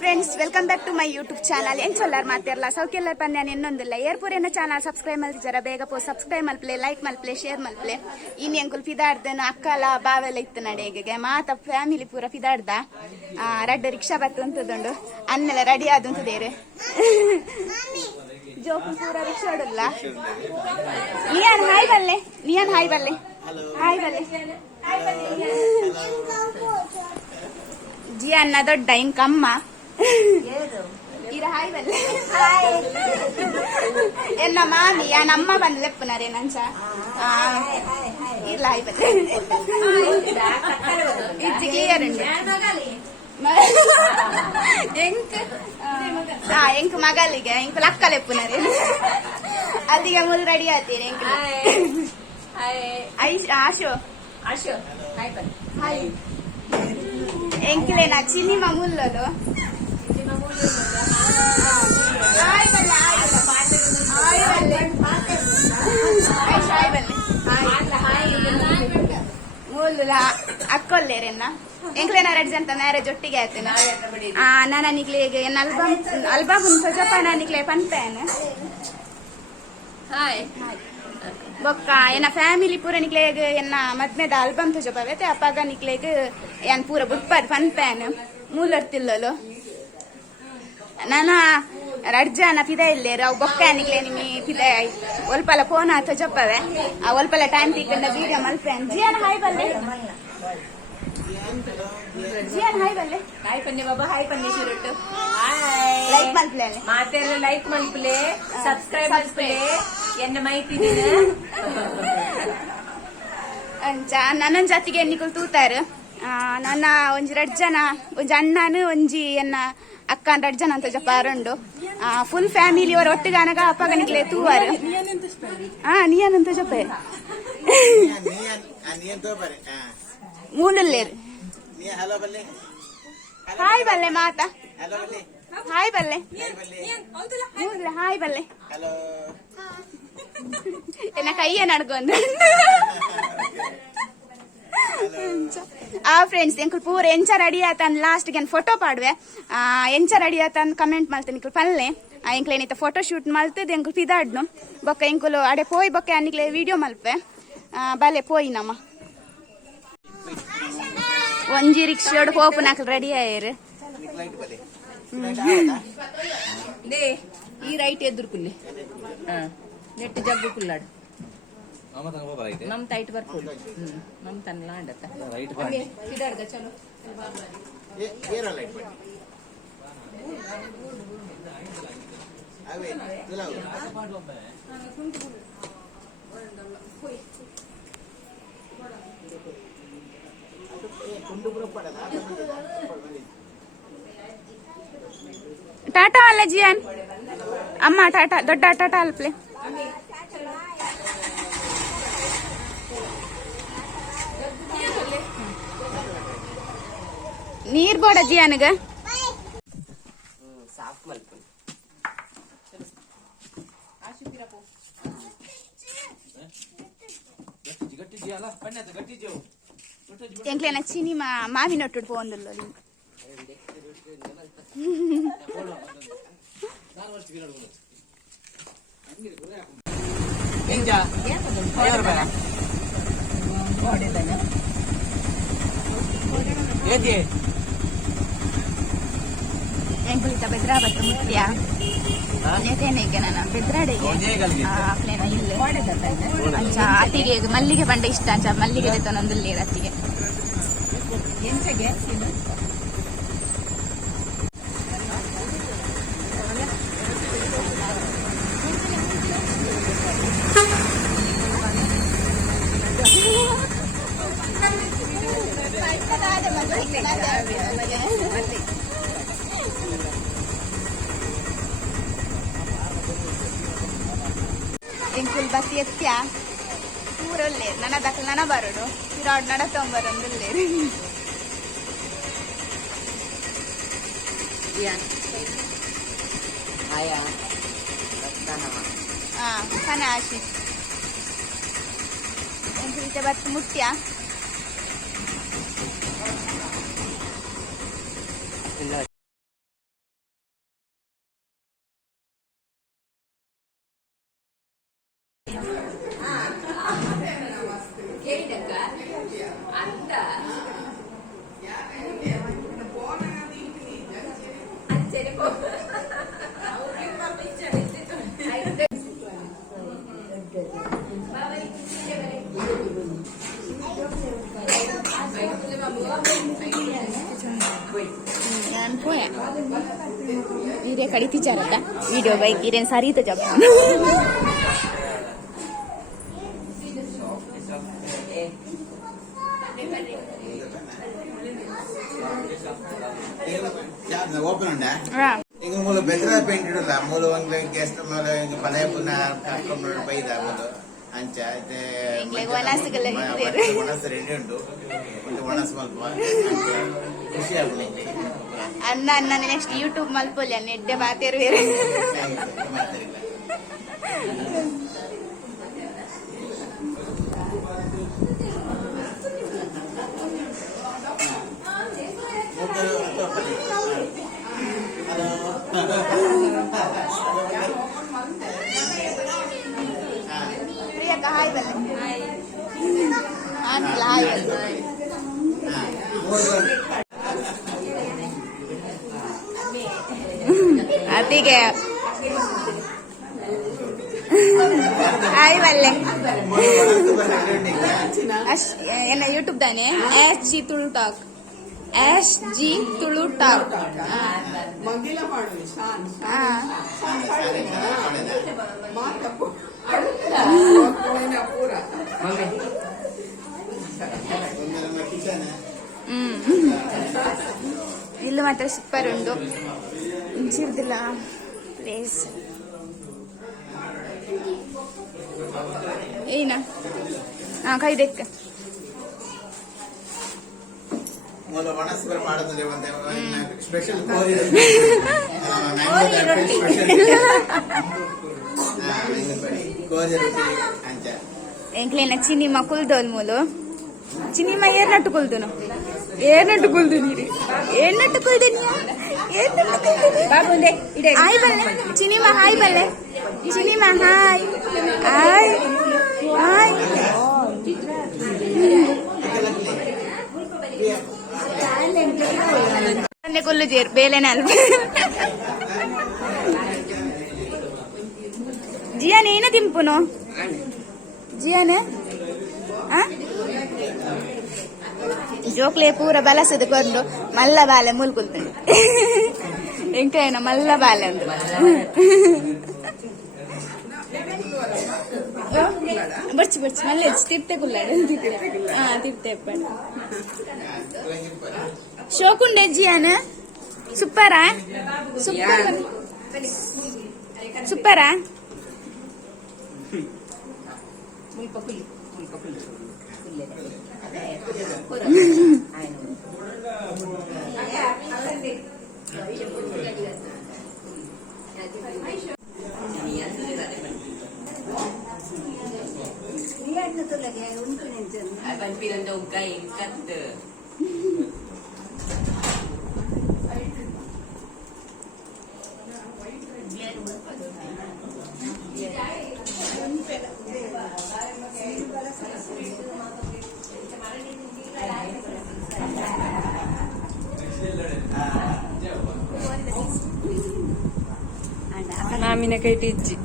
Friends, welcome back to my YouTube channel. ಏನ್ ಚೊಲ್ಲಾರ್ ಮಾತಿರಲ್ಲ ಸೌಕೆಲ್ಲರ್ ಪಂದ್ಯಾನ ಇನ್ನೊಂದಿಲ್ಲ ಏರ್ಪುರೇನ ಚಾನಲ್ ಸಬ್ಸ್ಕ್ರೈಬ್ ಮಲ್ತಿಜಾರ ಬೇಗ ಪೋ ಸಬ್ಸ್ಕ್ರೈಬ್ ಮಲ್ಪ್ಲೆ, ಲೈಕ್ ಮಲ್ಪ್ಲೆ, ಶೇರ್ ಮಲ್ಪ್ಲೆ. ಇನ್ ಎಂಕುಲ್ ಫಿದಾಡ್ದನ ಅಕ್ಕಲ ಬಾವೆಲ್ಲ ಇತ್ತು ನಡೆಗೆ ಮಾತ ಫ್ಯಾಮಿಲಿ ಪೂರ ಫಿದಾಡ್ದ ರಡ್ಡ ರಿಕ್ಷಾ ಬತ್ತು ಅಂತದುಂಡು ಅನ್ನೆಲ್ಲ ರೆಡಿ ಆದಂತದೇರು ಜೋಕು ಪೂರ ರಿಕ್ಷಾ ಆಡಲ್ಲ. ನಿಯಾನ್ ಹಾಯ್ ಬಲ್ಲೆ, ನಿಯಾನ್ ಹಾಯ್ ಬಲ್ಲೆ, ಹಾಯ್ ಬಲ್ಲೆ. ಜಿ ಅನ್ನ ದೊಡ್ಡ ಇಂಕಮ್ಮ ಇರ ಹಾಯ್ ಬಲ್ಲೆ. ಎನ್ನ ಮಾಮಿ ನಮ್ಮ ಬಂದು ಲೆಪ್ಪುನರೇ ನಂಚ ಇರ್ಲ ಹಾಯ್ ಬಲ್ಲೆ. ಇಜ್ಜಿ ಕ್ಲಿಯರ್ ಉಂಡು ಎಂಕ್ ಮಗಲಿಗೆ ಎಂಕ್ ಲಕ್ಕ ಲೆಪ್ಪುನರೇ ಅಲ್ಲಿಗೆ ಮುಲ್ ರೆಡಿ ಆತೀರಿ ಎಂಕ್ ಆಶು ಆಶು ಹಾಯ್ ಬಲ್ಲೆ. ಹಾಯ್ ಎಂಕ್ಲೇನಾ ಚಿನ್ನಿಮ ಮುಲ್ಲದು ಹಾಯ್ ಬಲ್ಲೆ, ಹಾಯ್ ಬಲ್ಲೆ, ಹಾಯ್ ಬಲ್ಲೆ ಮುಲ್ಲ ಅಕ್ಕೊಲ್ಲೇರೆನ್ನ ಎಂಕ್ಲೇನ ರೆಡ್ಜ್ ಅಂತ ಮ್ಯಾರೇಜ್ ಒಟ್ಟಿಗೆ ಆಯ್ತೇನೆ. ನಾನು ನಿಕ್ಲಿಗೆ ಎನ್ನ ಅಲ್ಬಮ್ ಸೊಜಪ್ಪ ನಾನಿಕ್ಲೆ ಪನ್ಪೇನ್ ಹಾಯ್ ಬೊಕ್ಕ ಎನ್ನ ಫ್ಯಾಮಿಲಿ ಪೂರ ನಿಕ್ಲೇಗ್ ಎನ್ನ ಮದ್ಮೆದ ಆಲ್ಬಮ್ ತುಜಪವೆ ಅಪ್ಪಾಗ ನಿಕ್ಲೇಗ್ ಏನ್ ಪೂರ ಬುಟ್ಪದ್ ಪನ್ಪೇನ್ ಮೂಲರ್ತಿಲ್ಲಲು ನಾನ ರಡ್ಜಾನ ಫಿದೆ ಇಲ್ಲೇರು ಅವು ಬೊಕ್ಕ ನಿಕ್ಲೆ ನಿಮ್ಮಿ ಫಿದೆ ಒಲ್ಪಲ ಫೋನ್ ತುಜಪ್ಪವೆ ಆ ಒಲ್ಪಲ ಟೈಮ್ ತಿಕ್ಕಂಡ ವೀಡಿಯೋ ಮಲ್ಪೇನ್. ಜಿಯನ್ ಹಾಯ್ ಬಲ್ಲೆ, ಜಿಯನ್ ಹಾಯ್ ಬಲ್ಲೆ. ಹಾಯ್ ಪನ್ನೆ ಬಾಬಾ, ಹಾಯ್ ಪನ್ನೆ ಶಿರುಟ್ಟು ಲೈಕ್ ಮಲ್ಪ್ಲೆ ಮಾತೆಲ್ಲ ಲೈಕ್ ಮಲ್ಪ್ಲೆ, ಸಬ್ಸ್ಕ್ರೈಬ್ ಮಲ್ಪ್ಲೆ ಎನ್ನ ಮಾಹಿತಿ ಅಂಚ ನನ್ನ ಜೊತೆಗೆ ಎನ್ನಿಕಲ್ ತೂತಾರು. ನನ್ನ ಒಂಜಿ 2 ಜನ, ಒಂಜಿ ಅಣ್ಣನು ಒಂಜಿ ಎನ್ನ ಅಕ್ಕನ 2 ಜನ ಅಂತ ಜಪಾರುಂಡು. ಫುಲ್ ಫ್ಯಾಮಿಲಿ ಅವ್ರ ಒಟ್ಟಿಗೆ ಅನಗ ಅಪ್ಪಗ ನಿಕ್ಲೆ ತೂವಾರು. ನೀಯನ್ ಅಂತ ಜಪ ಮೂಲಲ್ಲೇರು ಹಾಯ್ ಬಲ್ಲೆ ಮಾತ ಹಾಯ್ ಬಲ್ಲೆ ಹಾಯ್ ಬಲ್ಲೆ ಎನ್ನ ಕೈಯೇ ನಡ್ಕೊಂಡು ಫ್ರೆಂಡ್ಸ್ ಎಂಕುಲ್ ಪೂರ ಎಂಚ ರೆಡಿ ಆತಂದ್ ಲಾಸ್ಟ್ ಗೆ ಫೋಟೋ ಪಾಡುವೆ. ಎಂಚ ರೆಡಿ ಆತಂದ್ ಕಮೆಂಟ್ ಮಾಡ್ತೇನೆ ನಿಕುಲ್ ಪಲ್ಲೆ ಎಂಕ್ಲೆ ಏನಿತ್ತ ಫೋಟೋ ಶೂಟ್ ಮಲ್ತದ ಎಂಕುಲ್ ಫಿದಾಡ್ನು ಬೊಕ್ಕ ಎಂಕುಲು ಅಡೆ ಪೋಯ್ ಬೊಕ್ಕ ಅನ್ನಿಕ್ಲೆ ವಿಡಿಯೋ ಮಲ್ಪೆ ಬಲೆ ಪೋಯ್ ನಮ್ಮ ಒಂಜಿ ರಿಕ್ಷೋಡ್ ಹೋಪು ನಾಕಲ್ ರೆಡಿ ಆಯ್ರು. ಈ ರೈಟ್ ಎದುರು ಕುಲ್ಲಿ ನೆಟ್ ಜಗ್ಗು ಕುಲ್ಲಾಡು ಮಮತಾ ಇಟ್ ಬರ್ಕೊಂಡು ಮಮತನ್ಲ ಅಂಡತ್ತ ಇದಾಡ್ದ ಚಲೋ ಟಾಟಾ ಅಲ್ಲ ಜಿಯಾನ್ ಅಮ್ಮ ಟಾಟಾ ದೊಡ್ಡ ಟಾಟಾ ಅಲ್ಪ್ಲೆ. ನೀರ್ ಬೋಡ ಜಿಯಾನ್ಗ ಎಂಕ್ಲೇನ ಚಿನಿ ಮಾವಿನ ಒಟ್ಟು ಪೋಂದುಲ್ಲ ಎಂಕುಲಿತ ಬೆದ್ರಾಬತ್ತು ಮುತ್ಯ ನೇತೇನೆಗೆ ನನ್ನ ಬೆದ್ರಾಡೆಗೆ ಅಪ್ಲೇನ ಇಲ್ಲೇ ಅಂಚ ಅತ್ತಿಗೆ ಮಲ್ಲಿಗೆ ಬಂಡೆ ಇಷ್ಟ ಅಂಚ ಮಲ್ಲಿಗೆ ತಂದೊಂದುಲ್ಲೇ ಅತ್ತಿಗೆ ಎಂಚಗೆ ಎಂಕುಲ್ ಬತ್ತಿ ಎತ್ತ್ಯ ಊರೊಲ್ಲೆ ನನ್ನ ದಕ್ಕಲ್ ನನ ಬರೋಡು ಇರಾಡ್ ನಡ ತೊಂಬರೊಂದುಲ್ಲೇ ಕನ ಆಶಿಸ್ ಎಂಕುಲಿತೆ ಬತ್ತು ಮುಟ್ಟ್ಯ ഞാൻ പോയാ വീഡിയോ കടിപ്പിച്ചാരല്ല വീഡിയോ ബൈക്കിരൻ സരീത്ത ജപ്പ ಓಪನ್ ಉಂಟಾ ಈಗ ಮೂಲ ಬೆದ್ರ ಪೇಂಟ್ ಇಡಲ್ಲ ಮೂಲ ಒಂದು ಗೆಸ್ಟ್ ಮೇಲೆ ಪದೇ ಪುನಃ ಕರ್ಕೊಂಡು ಬೈದ ಮೂಲ ಅಂಚ ಒಣಸ್ ರೆಡಿ ಉಂಟು ಒಂದು ಒಣಸ್ ಮಲ್ಪ ಖುಷಿ ಆಗ್ಬೋದು ಅನ್ನ ಅನ್ನ ನೆಕ್ಸ್ಟ್ ಯೂಟ್ಯೂಬ್ ಮಲ್ಪೊಲ್ಯ ನೆಡ್ಡೆ ಬಾತೇರು ಬೇರೆ ಪ್ರಿಯಕ್ಕ ಹಾಯ್ ಬಲ್ಲೆ ಆಂಟಿಲ್ಲ ಹಾಯ್ ಅತಿಗೆ ಹಾಯ್ ಬಲ್ಲೆ ಎಲ್ಲ ಯೂಟ್ಯೂಬ್ ತಾನೆ S G Tulu talk SG Tulu talk ಮಂಗಿಲ ಮಾಡು ಇಲ್ಲು ಮಾತ್ರ ಸೂಪರ್ ಉಂಟು ಇಂಚಿರ್ದಿಲ್ಲ ಪ್ಲೇಸ್ ಏನ ಕೈದೆಕ್ಕ ಮೂಲ ಒಣಸ್ಬರ್ ಮಾಡೋದ್ರೆ ಒಂದು ಸ್ಪೆಷಲ್ ಕೋರಿ ರೊಟ್ಟಿ ಅಂಚ ಎಂಕ್ಲೇನ ಚಿನಿಮ ಕುಲ್ದೋಲ್ ಮೂಲು ಚಿನಿಮ ಏರ್ನಟ್ಟು ಕುಲ್ದುನು ಏರ್ನಟ್ಟು ಕುಲ್ದು ನೀರಿ ಏರ್ನಟ್ಟು ಕುಲ್ದು ಬಾಬುಂದೆ ಹಾಯ್ ಬಲ್ಲೆ ಚಿನಿಮ ಹಾಯ್ ಬಲ್ಲೆ ಚಿನಿಮ ಹಾಯ್ ಹಾಯ್ ಹಾಯ್ ಕೊಲ್ಲು ಜೇರು ಬೇಲೆನ ಅಲ್ವ ಜಿಯಾನ್ ಏನ ತಿಂಪುನು ಜಿಯಾನ್ ಜೋಕ್ಲೆ ಪೂರ ಬಲಸದ ಕೊಂಡು ಮಲ್ಲ ಬಾಲೆ ಮುಲ್ಕುಲ್ತಂಡು ಎಂಕೇನ ಮಲ್ಲ ಬಾಲೆ ಅಂದು ಬರ್ಚಿ ಬರ್ಚಿ ಮಲ್ಲೆ ತಿರ್ತೆ ಕುಲ್ಲಾಡು ತಿರ್ತೆ ಎಪ್ಪಡು ಶೋಕುಂಡೆ ಜಿಯಾನ್ ಸೂಪರಾ ಸೂಪರ್ ಸೂಪರಾ ಮಾಮಿನಕಾಯಿ ಟಿಜ್ಜಿ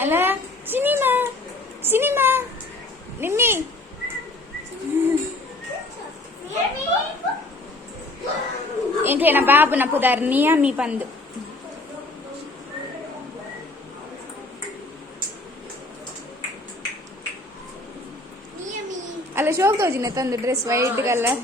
ಅಲ್ಲ ಸಿನಿಮಾ ಸಿನಿಮಾ ನಿನ್ನಿ ఏంటైనా బాబు నా పుదార్నియా మీ పందు అలా ಅವಳ ಶೋಕ್ ತೋಜಿನ ತಂದು ಡ್ರೆಸ್ ವೈಟ್ ಕಲರ್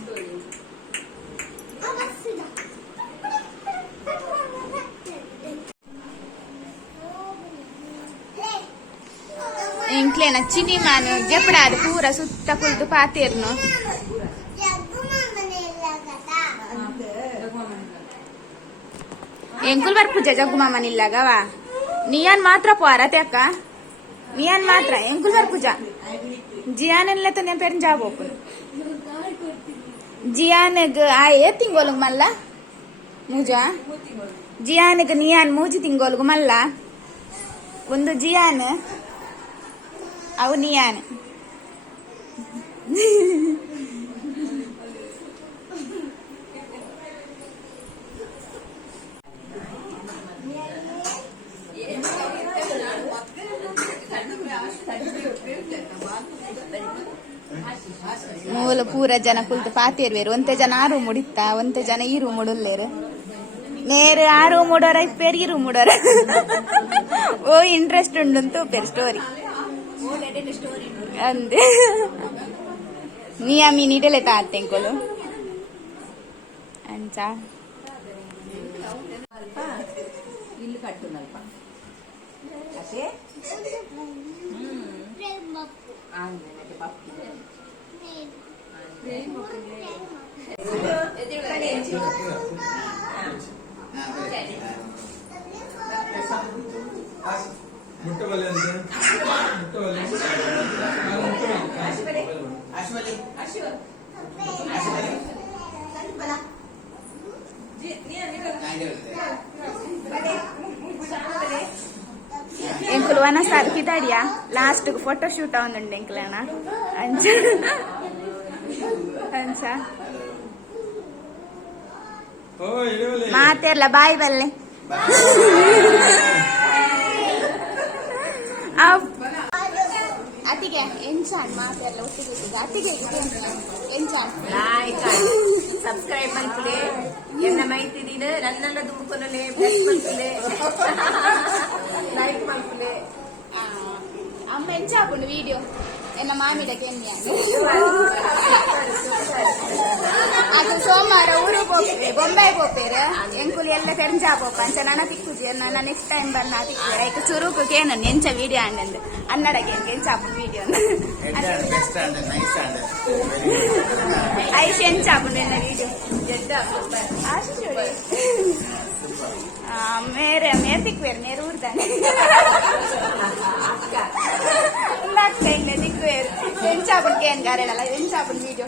ಎಂಕ್ಲೇನ ಚಿನಿ ಮಾನು ಜಪಡಾದು ಪೂರ ಸುತ್ತ ಕುಲ್ತು ಪಾತೇರ್ನು ಎಂಕುಲ್ ಬರ್ ಪೂಜೆ ಜಗ್ಗು ಮಾಮನ್ ಇಲ್ಲಾಗವಾ ನಿಯಾನ್ ಮಾತ್ರ ಪೋರತೆ ಅಕ್ಕ ನಿಯಾನ್ ಮಾತ್ರ ಎಂಕುಲ್ ಬರ್ ಪೂಜಾ ಜಿಯಾನೆಲ್ಲ ತಂದೆ ಪೇರು ಜಾಬೋಕು ಜಿಯಾನಗ್ ಆಯೇ ತಿಂಗೋಲುಗ್ ಮಲ್ಲ ಮೂಜಾ ಜಿಯಾನಗ್ ನಿಯಾನ್ ಮೂಜಿ ತಿಂಗೋಲುಗ್ ಮಲ್ಲ ಒಂದು ಜಿಯಾನ್ ಅವು ನಿಯಾನ್ ಮೂಲ ಪೂರ ಜನ ಕುಲ್ತು ಪಾತೇರ್ವೇರು ಒಂತೆ ಜನ ಆ ರೂಮ್ ಮುಡಿತ್ತ ಒಂತೆ ಜನ ಈ ರೂಮ್ ಮುಡಲ್ಲೇರು ನೇರು ಆ ರೂಮ್ ಮುಡೋರ ಪೇರು ಈ ರೂಮ್ ಮುಡೋರ ಓ ಇಂಟ್ರೆಸ್ಟ್ ಉಂಡು ಪೇರು ಸ್ಟೋರಿ ಅಂದೆ ನೀ ಆ ಮೀನಿಡಲೆ ತಾತೆಂಕೊಲು ಅಂಚ ఇల్లు కట్టున్నల్ప అదే అవునండి పప్పు ಮುಟ್ಟಬಲ್ಲೆ ಅಂತ ಮುಟ್ಟಬಲ್ಲೆ ಎಂಕುಲು ವನ ಸರ್ಪಿತಾಡಿಯಾ ಲಾಸ್ಟ್ ಫೋಟೋ ಶೂಟ್ ಅವನುಂಡು ಎಂಕುಲನ ಅಂಚ ಅಂಚ ಓ ಇಡವಲೆ ಮಾತೆರ್ಲ ಬಾಯ್ ಬಲ್ಲೆ ಅತಿಗೆ ಎಂಚಾಣ್ ಮಾತೆರ್ಲ ಒಟ್ಟಿಗೆ ಅತಿಗೆ ಎಂಚಾಣ್ ಲಾಯ್ಕ್ ಸಬ್ಸ್ಕ್ರೈಬ್ ಮಲ್ಪುಲೆ ಎನ್ನ ಮೈತಿದೀನ ನನ್ನೆಲ್ಲ ದುಂಬುಕೊನಲೆ ಬ್ಲೆಸ್ ಮಲ್ಪುಲೆ ಲೈಕ್ ಮಲ್ಪುಲೆ ಅಮ್ಮ ಎಂಚಾಪುಂಡು ವಿಡಿಯೋ ಎನ್ನ ಮಾಮಿಡಕ್ಕೆ ಅದು ಸೋಮವಾರ ಊರು ಹೋಗ್ತೇವೆ ಬೊಂಬೈ ಹೋಗ್ತೇವೆ ಎಂಕುಲು ಎಲ್ಲ ತೆರಂಜಾಪೋಪ ಅಂಚ ನನ್ನ ತಿಕ್ಕುಜಿ ನನ್ನ ನೆಕ್ಸ್ಟ್ ಟೈಮ್ ಬಂದ ತಿಕ್ಕುವೆ ಐಕ್ ಚುರುಕು ಕೇನು ಎಂಚ ವಿಡಿಯೋ ಅಂಡ್ ಅನ್ನಡಗೆ ಎಂಚಾಪು ವಿಡಿಯೋ ಐಶ್ ಎಂಚಾಪುಂಡು ಎನ್ನ ವಿಡಿಯೋ ಅಷ್ಟು ಮೇರೆ ಮೇರೆ ತಿಕ್ಕುವೇರು ನೇರು ಊರ್ದಾನೆ ಎಣ್ಣೆ ತಿಕ್ಕುವೇರು ಎಂಚಾಪುಂಡು ಕೇನ್ ಗಾರೇಡಲ್ಲ ಎಂಚಾಪುಂಡು ವಿಡಿಯೋ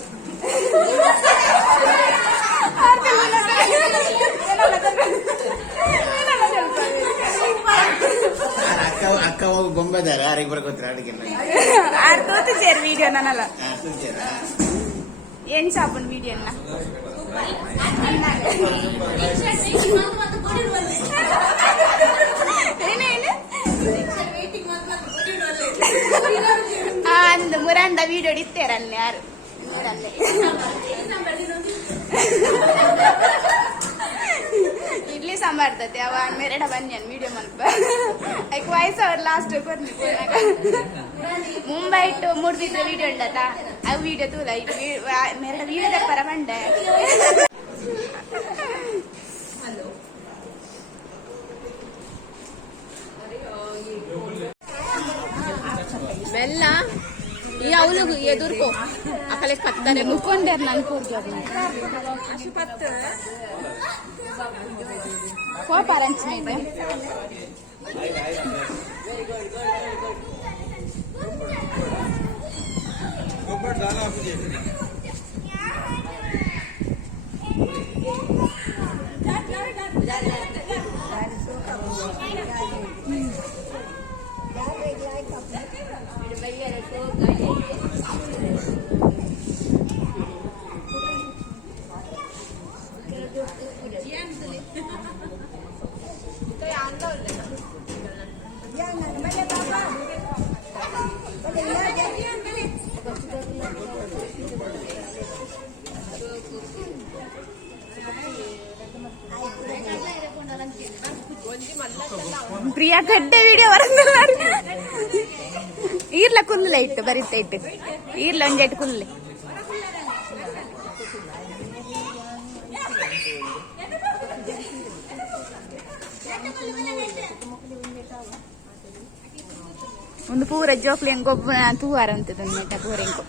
ಅಕ್ಕ ಹೋಗಿ ಬೊಂಬೆದಾರೆ ಯಾರಿಗೆ ಬರ್ಕೋತಾರೆ ಅಡಿಗೆ ಆರು ತೋತು ಸೇರು ವಿಡಿಯೋ ನನ್ನಲ್ಲ ಏನ್ ಚಾಪುಂಡು ವಿಡಿಯೋನ ಏನೇನು ಅಂದು ಮುರಂದ ವಿಡಿಯೋ ಇತ್ತೇರಲ್ಲಿ ಯಾರು ಇಡ್ಲಿ ಸಾಂಬಾರ್ತತೆ ಅವ ಮೇರೆಡ ಬನ್ಯನ್ ವಿಡಿಯೋ ಮಲ್ಪ ಐಕ್ ವಯಸ್ಸು ಅವ್ರು ಲಾಸ್ಟ್ ಕೊರ್ಲಿ ಮುಂಬೈ ಟು ಮೂಡ್ಬಿದ್ರೆ ವಿಡಿಯೋ ಉಂಡತ ಅವು ವಿಡಿಯೋ ತೂಲ ಮೇರೆಡ ವಿಡಿಯೋ ಪರ ಬಂಡೆ ಬೆಲ್ಲ ಈ ಅವಳು ಎದುರ್ಕೋ ಅಕಲೆ ಕತ್ತಾರೆ ಮುಕ್ಕೊಂಡೇರ್ ನನ್ ಕೂರ್ಗೆ ಕೋಪಾರ ಹಂಚ್ಮೇಲೆ ಗೊಬ್ಬರ ದಾನ ಹಾಕಿ ಪ್ರಿಯಾ ಗಡ್ಡೆ ವಿಡಿಯೋ ಬರಂಗಿಲ್ಲ ಈರ್ಲ ಕುಲ್ಲೆ ಇಟ್ಟು ಬರಿತ ಇಟ್ಟು ಈರ್ಲ ಒಂಜೆಟ್ಟು ಕುಲ್ಲೆ ಒಂದು ಪೂರ ಜೋಕ್ಲಿ ಗೊಬ್ಬ ತೂವಾರ ಅಂತದ ಮೆಟ್ಟ ಪೂರ ಇಂಕೊ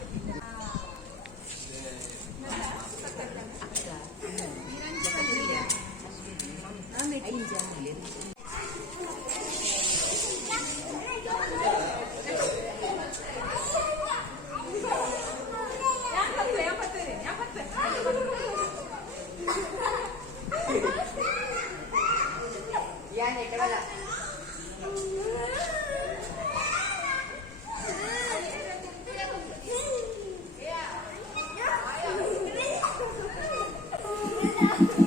Yeah.